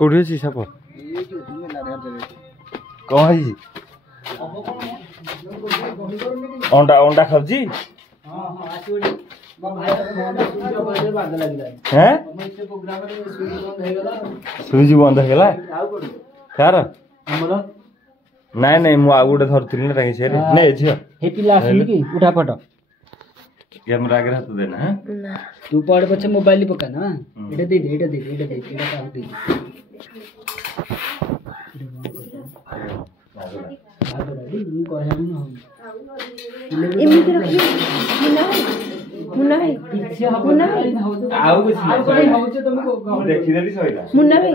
କୋଉଠି ଅଛି ସାପ? କଣ ହେଇଛି? ଅଣ୍ଡା ଅଣ୍ଡା ଖାଉଛି? ସୁଇଚ୍ ବନ୍ଦ ହେଇଗଲା କାର? ନାଇଁ ନାଇଁ ମୁଁ ଆଉ ଗୋଟେ ଧରିଥିଲି ନା ତାଙ୍କେ ସିଆରେ ନେ ଝିଅ हे पिला आसुनी कि उठा फोटो कैमरा आगे हाथ देना है ना तू पड़ पछे मोबाइल पका ना एटा दे एटा काट दे एमिति रखी मुन्ना भाई आउ कुछ देखि देली सइला मुन्ना भाई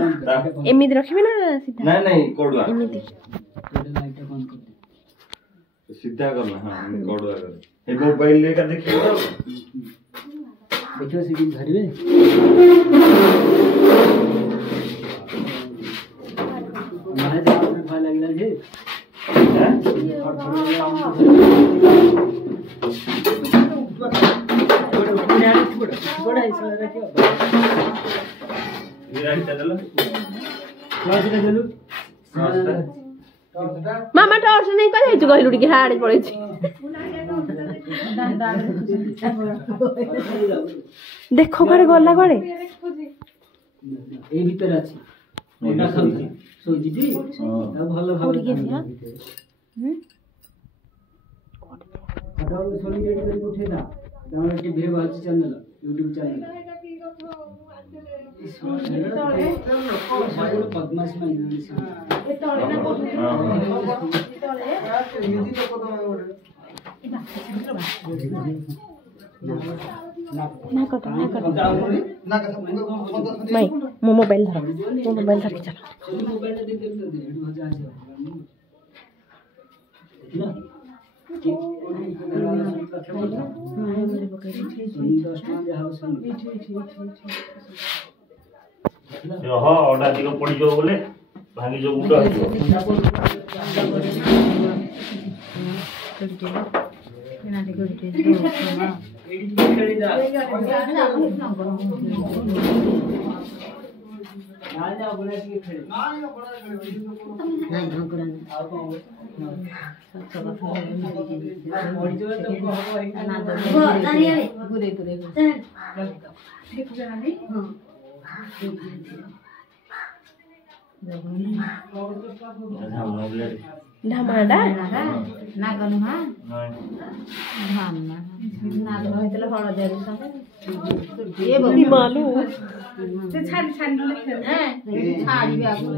एमिति रखिबे ना सीधा नहीं नहीं कोडुआ एमिति सीधा करना हां कोडुआ कर ए मोबाइल ले का देखियो देखियो सीधी धरिबे माने जा भय लागला जे हैं बड़ा ऐसा रखियो विराट चलो क्लास के चलो मामा टॉर्च नहीं कर हेतु कहलु टिके हाडे पड़े छी देखो घरे गला घरे ए भीतर अछि ओटा खाउछि सोइ दिदी भलो भाव के छी हटाओ सोनी रेडी कर उठे ना डाउनलोड के भेव अछि चैनल YouTube चैनल पद्मास में भाई मो मोबाइल धर के चलो मोबाइल दे दे हाँ ऑर्डर दिगो पड़ी जो बोले भांगी जो उड़ा ढामाडा नागनु मा मामना नागनु हेतले हळदिया संगे ए बबी मालू ते छाडी छाडी बे आगु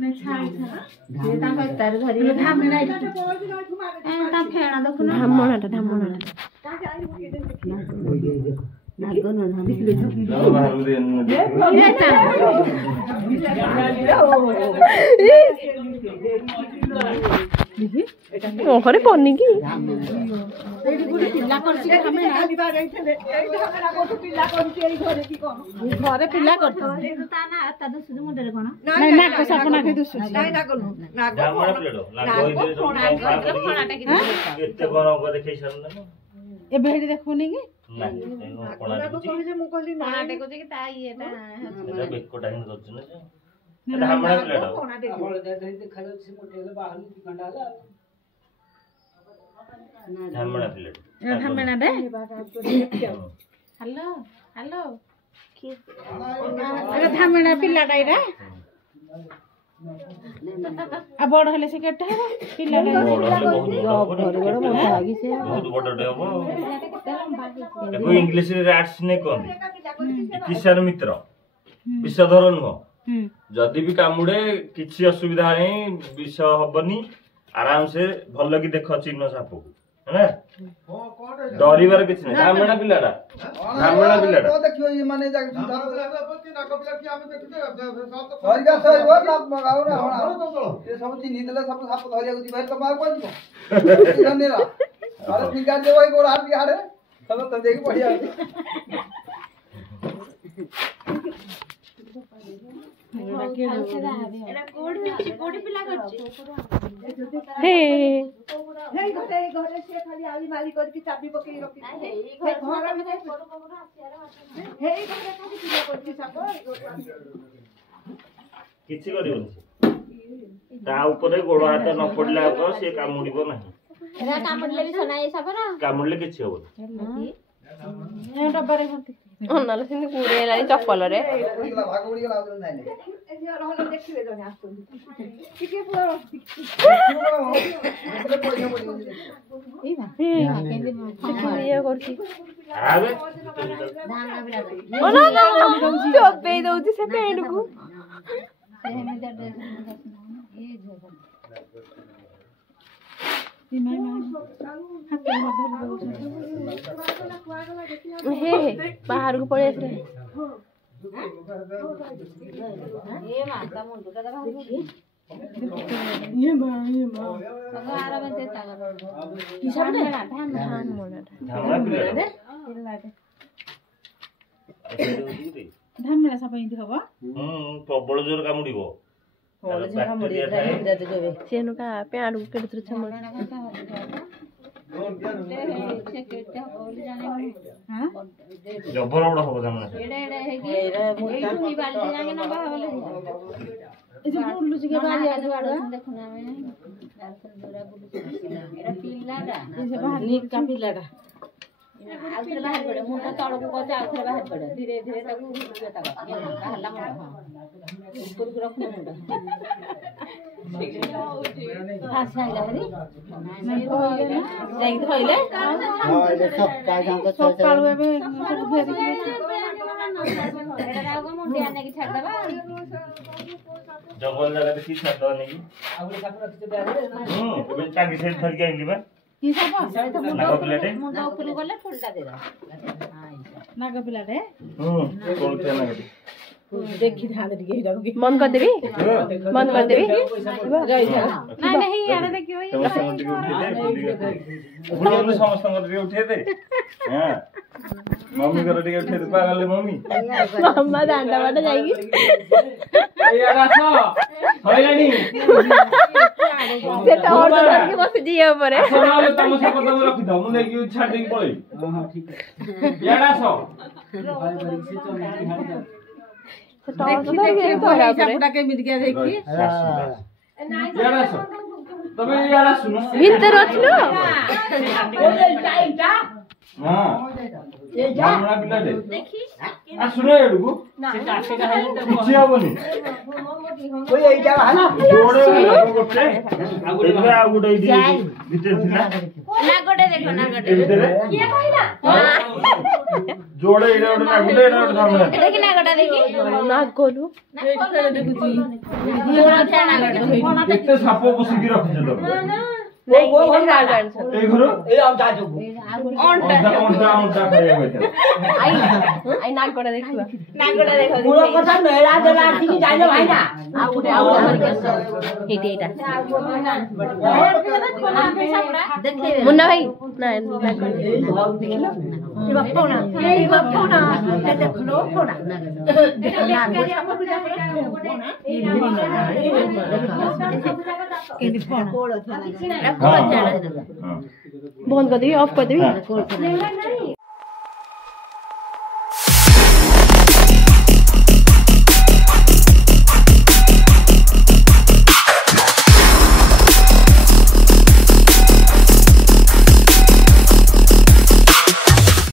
नै छाडी ये ता का तार धरि धामेडा ए ता फेणा देखु ना ढामणाटा नागनु धामे घरे पनी की घरे पिला करतो ता ना ता दुसु मुंडरे कोन नाही नाक सापना के दुसु नाही नागनु नाग कोणाटा की एते गरम को देखै छन ना ए बेहडी देखोनी की नहीं कोणाटा को जे मु कहली कोणाटा को जे की ता एटा एटा बेकोटा हिन करछ ना एटा हमरा प्लेट कोणाटा को देखा जाउछि मोटेले बाहर गंडाला हमरा प्लेट धामेडा दे हेलो हेलो की अरे धामेडा पिल्लाटा इरा आ बड़ हले से केटा है पिल्लाटा बहुत बड़ डेबो देखो इंग्लिश रे रैट्स ने कोन किसान मित्र विषधर नुह जदि भी कामुडे किछि असुविधा नै विष हबनी आराम से भल की देख चिन्ह साप है डरिबार किछ नै धामेडा पिलाडा तो देखियो ये माने जा नाक पिला की हम देखते हरिया सही हो ना लगाओ ना ये सब चिन्ह देले सब साप धरिया को दिबार तो मार कोन दिबो नेरा अरे फिंगा देबो को हाथ बिहारे सब तो देखि बढ़िया एरा कोडी पिला करछि हे हे घरे से खाली आली माली करके चाबी पकई रखी हे घर में हे घरे खाली पिला करछि साको କିଛି କରିବନି ତା ଉପରେ ଗୋଡ଼ ହାତ ନ ପଡ଼ିଲା ଆଗ ସେ କାମୁଡ଼ିବ ନାହିଁ ଏରା କାମୁଡ଼ିଲେ ବି ସନା ଏଇ ସାପର କାମୁଡ଼ିଲେ କିଛି ହବନି ଡବାରେ ଭର୍ତ୍ତି ଅନାଲ ସେମିତି କୁଡ଼େଇ ହେଲାଣି ଚପଲରେ ଭାଗ ଉଡ଼ିଗଲା ଆଉ ଜଣେ ନାଇଁ ଦେଖିବେ ଜଣେ ଆସୁଛନ୍ତି ଟିକେ ଇଏ କରୁଛି ଆବେ ଚୋବେଇ ଦଉଛି ସେ ପେଣ୍ଟକୁ ହେ ବାହାରକୁ ପଳେଇ ଆସିଲେ ଧାମେଳା ସାପ ଏମିତି ହବ ପ୍ରବଳ ଜୋର କାମୁଡ଼ିବ ସେନୁକା ପ୍ୟାଣ୍ଟକୁ କେଡ଼େ ଛାମୁଡ଼ି ଜବର ବଡ଼ ହବ ଧାମଣା ପିଲାଟା ଆଉଥରେ ବାହାରି ପଡେ ମୁଣ୍ଡ ତଳକୁ କହୁଛି ଆଉଥରେ ବାହାରି ପଡେ ଧୀରେ ଧୀରେ ତାକୁ ବାହାରିଲା ମୁଣ୍ଡ ଉପରକୁ ରଖୁନ ମୁଣ୍ଡ ଯାଇକି ଧୋଇଲେ ସକାଳୁ ଏବେ ମୁଣ୍ଡିଆ ନେଇକି ଛାଡ଼ିଦବା ଜଙ୍ଗଲ ଜାଗା ଦେଖି ଛାଡ଼ିଦବା ନେଇକି ଏବେ ଟାଙ୍ଗି ସାଇଡ୍ ଧରିକି ଆଇଲି ବା ନାଗ ପିଲାଟେ ମୁଣ୍ଡ ଉପରକୁ ଗଲେ ଫୁଲଟା ଦେଇଦବା ନାଗ ପିଲାଟେ କୋଉଠିଆ ନାଗଟି ଦେଖିଥାନ୍ତେ ଟିକେ ଏଇଟାକୁ ବନ୍ଦ କରିଦେବି ବନ୍ଦ କରିଦେବି ସମସ୍ତଙ୍କର ଟିକେ ଉଠେଇ ଦେ ମମିଙ୍କର ଟିକେ ଉଠେଇ ଦେ ପାଗଲେ ମମି ମାମା ଦାଣ୍ଡ ବାଟ ଯାଇକି ସେ ଟର୍ଚ୍ଚ ଧରିକି ବସିଛି ଇଏ ଉପରେ ତମ ସାପ ତମ ରଖିଥାଉ ମୁଁ ନେଇକି ଛାଡ଼ି ଦେଇକି ପଳେଇବି ଇଆଡ଼େ ଆସ ଭିତରେ ଅଛି ଆସୁନ ଏଡକୁ କିଛି ହବନି ଆଉ ଗୋଟେ ଭିତରେ ଥିଲା ଯୋଡେ ଏଇଟା ଗୋଟେ ନାଗୁଟେ ଏଇଟା ଗୋଟେ ଧାମଣା ନାଗଲୁ କେତେ ସାପ ବସିକି ରଖିଛ ତମେ ଏଇ ଘର ଏଇ ଅଣ୍ଟା ଖାଇବାକୁ ଆଇ ନାଗଟା ଦେଖିବା ମୁନ୍ନା ଭାଇ बंद कर देवी ऑफ कर देवी